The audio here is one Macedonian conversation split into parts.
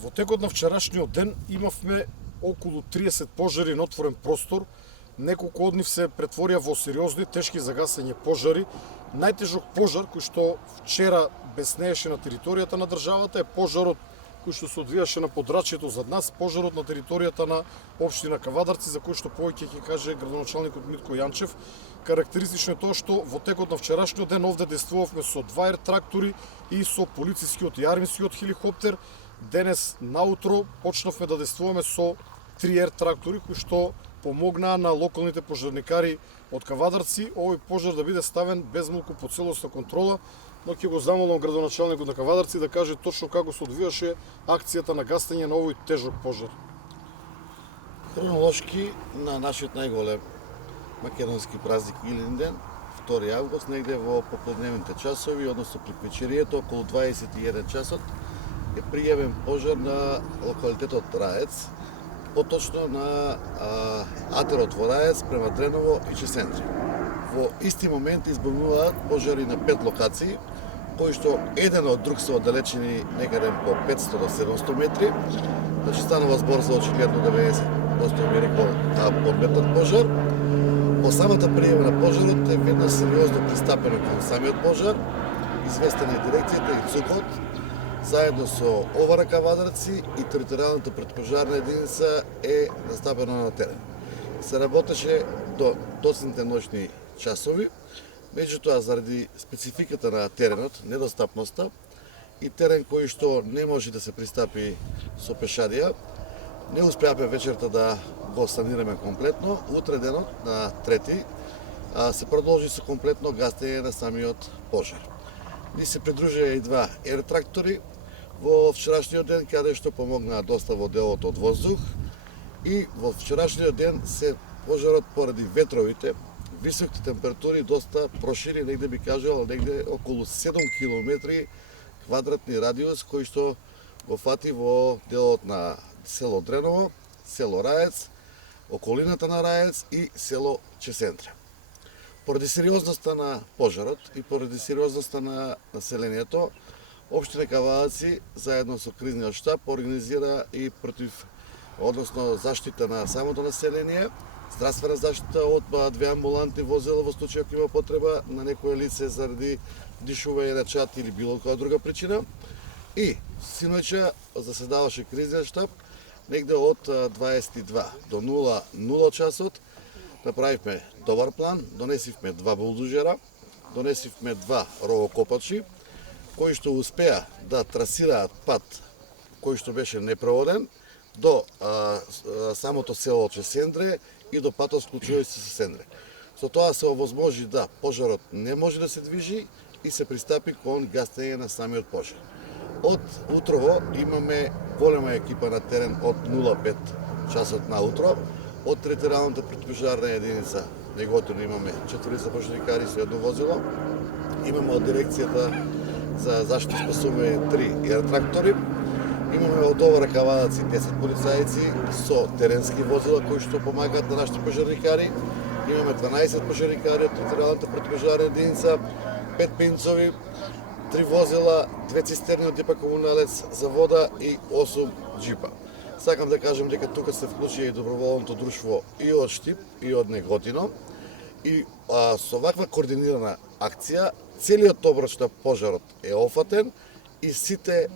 Во текот на вчерашниот ден имавме околу 30 пожари на отворен простор. Неколку од нив се претворија во сериозни, тешки за гасење пожари. Најтежок пожар кој што вчера беснееше на територијата на државата е пожарот кој што се одвијаше на подрачјето зад нас, пожарот на територијата на општина Кавадарци, за кој што повеќе ќе каже градоначалникот Митко Јанчев. Карактеристично е тоа што во текот на вчерашниот ден овде действувавме со 2 трактори и со полицискиот и армискиот хеликоптер. Денес наутро почнавме да действуваме со 3 трактори кои што помогнаа на локалните пожарникари од Кавадарци овој пожар да биде ставен безмалку под целосна контрола, но ќе го замолам градоначалникот на Кавадарци да каже точно како се одвијаше акцијата на гасење на овој тежок пожар. Хронолошки на нашиот најголем македонски празник Илинден, 2 август, негде во попладневните часови, односно при вечерието, околу 21 часот, е пријавен пожар на локалитетот Раец, поточно на атерот во Раец према Дреново и Чесендри. Во исти момент избавнуваат пожари на 5 локации, кои што еден од друг се оддалечени некаде по 500 до 700 метри. Значи станува збор за очигледно 90% би рекол подметнат пожар. По самата пријава на пожарот е веднаш сериозно пристапено кон самиот пожар, известена е дирекцијата и ЦУКот, заедно со ОВР Кавадарци и територијалната претпожарна единица е настапено на терен. Се работеше до доцните ноќни часови, меѓутоа заради спецификата на теренот, недостапноста и терен кој што не може да се пристапи со пешадија, не успеавме вечерта да го санираме комплетно. Утре денот на 3 се продолжи со комплетно гасење на самиот пожар. Ни се придружија и 2 трактори во вчерашниот ден, каде што помогнаа доста во делот од воздух, и во вчерашниот ден се пожарот поради ветровите, високите температури доста прошири, негде би кажал, негде околу 7 километри квадратни радиус, кој што го фати во делот на село Дреново, село Раец, околината на Раец и село Чесендре. Поради сериозноста на пожарот и поради сериозноста на населението, општина Кавадарци заедно со кризниот штаб организира и односно заштита на самото население, здравствена заштита од 2 амбулантни возила во случај ако има потреба на некое лице заради дишување на чад или било која друга причина. И синоќа заседаваше кризниот штаб негде од 22 до 00 часот. Направивме добар план, донесивме 2 булдужера, донесивме 2 ровокопачи, кои што успеа да трасираат пат кој што беше непроводен до самото село Чесендре и до патот склучувајќи се Сендре. Со тоа се овозможи да пожарот не може да се движи и се пристапи кон гасење на самиот пожар. Од утрово имаме голема екипа на терен од 05 часот на утро. Од територијалната претпожарна единица неготино имаме 4 пожарникари со 1 возило. Имаме од дирекцијата за заштита и спасување 3 трактори. Имаме од ОВР Кавадарци 10 полицајци со теренски возила кои што помагаат на нашите пожарникари. Имаме 12 пожарникари од територијалната претпожарна единица, 5 пинцови, 3 возила, 2 цистерни од типа комуналец за вода и 8 джипа. Сакам да кажам дека тука се вклучи и доброволното друштво и од Штип и од Неготино. И со ваква координирана акција, целиот оброк на пожарот е офатен и сите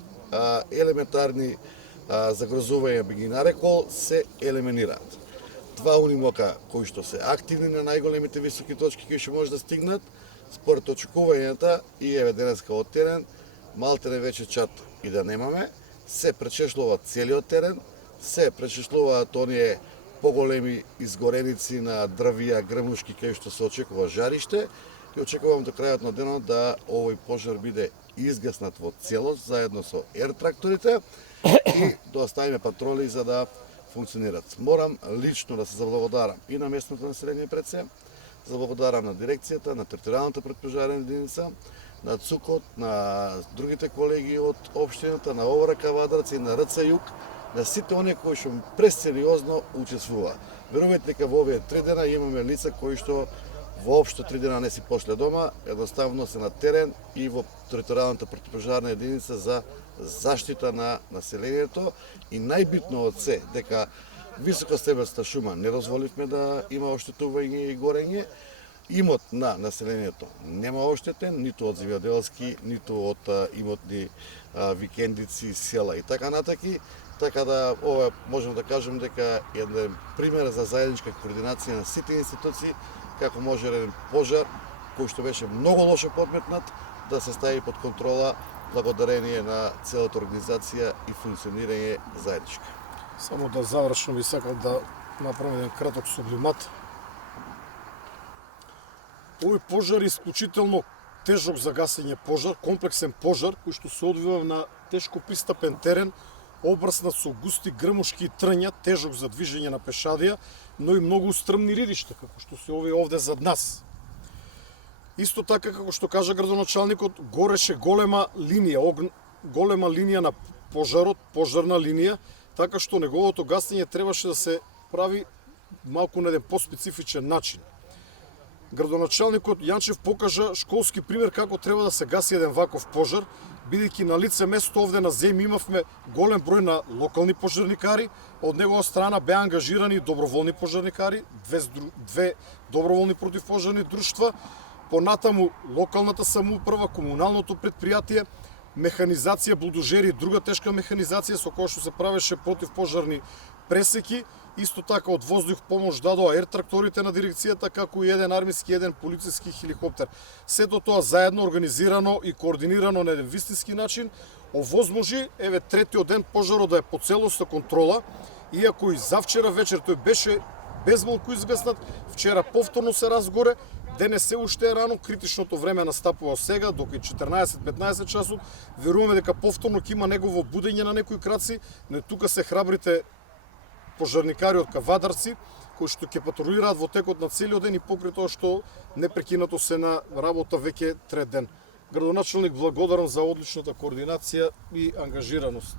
елементарни загрозувања, би ги нарекол, се елиминираат. 2 унимока кои што се активни на најголемите високи точки кои што може да стигнат, според очекувањата и еве денеска од терен, малтене веќе чат и да немаме, се пречешлува целиот терен, се пречешлуваат оние поголеми изгореници на дрвија, грмушки кај што се очекува жариште и очекувам до крајот на денот да овој пожар биде изгаснат во целост заедно со тракторите и да оставиме патроли за да функционират. Морам лично да се заблагодарам и на местното население пред се, заблагодарам на дирекцијата, на територијалната претпожарна единица, на ЦУКот, на другите колеги од општината, на ОВР Кавадарци, на РЦ Југ, на сите оние кои што пресериозно учествува. Верувајте дека во овие 3 дена имаме лица кои што воопшто 3 дена не си пошле дома, едноставно се на терен и во територијалната противпожарна единица за заштита на населението и најбитно од се дека високостепенста шума не дозволивме да има оштетување и горење. Имот на населението нема оштетен, ниту од земјоделски, ниту од имотни викендици, села и така натаки. Така да, ова можем да кажем дека е еден пример за заедничка координација на сите институции, како може еден пожар, кој што беше многу лошо подметнат, да се стави под контрола благодарение на целата организација и функционирање заедничка. Само да завршам, би сакал да направам еден краток сублимат. Овој пожар е исклучително тежок за гасење пожар, комплексен пожар кој што се одвива на тешко пристапен терен, обраснат со густи грмушки и трња, тежок за движење на пешадија, но и многу стрмни ридишта, како што се овде зад нас. Исто така, како што кажа градоначалникот, гореше голема линија на пожарот, пожарна линија, така што неговото гасење требаше да се прави малку на еден поспецифичен начин. Градоначалникот Јанчев покажа школски пример како треба да се гаси еден ваков пожар, бидејќи на лице место овде на Зем имавме голем број на локални пожарникари, од негова страна беа ангажирани доброволни пожарникари, две доброволни противпожарни друштва, понатаму локалната самоуправа, комуналното предпријатие, механизација, булдожери и друга тешка механизација со која што се правеше противпожарни пресеки. Исто така од воздух помош дадоа ер-тракторите на дирекцијата, како и еден армиски и еден полициски хеликоптер. Сето тоа заедно организирано и координирано на еден вистински начин овозможи третиот ден пожарот да е по целосна контрола, иако и завчера вечер тој беше безмалку изгаснат, вчера повторно се разгоре, денес се уште е рано, критичното време настапува сега, дока 14-15 часот, веруваме дека повторно ќе има негово будење на некои краци, но тука се храбрите пожарникари од Кавадарци, кои што ќе патрулираат во текот на целиот ден и покрај тоа што непрекинато се на работа веќе трет ден. Градоначалник, благодарам за одличната координација и ангажираност.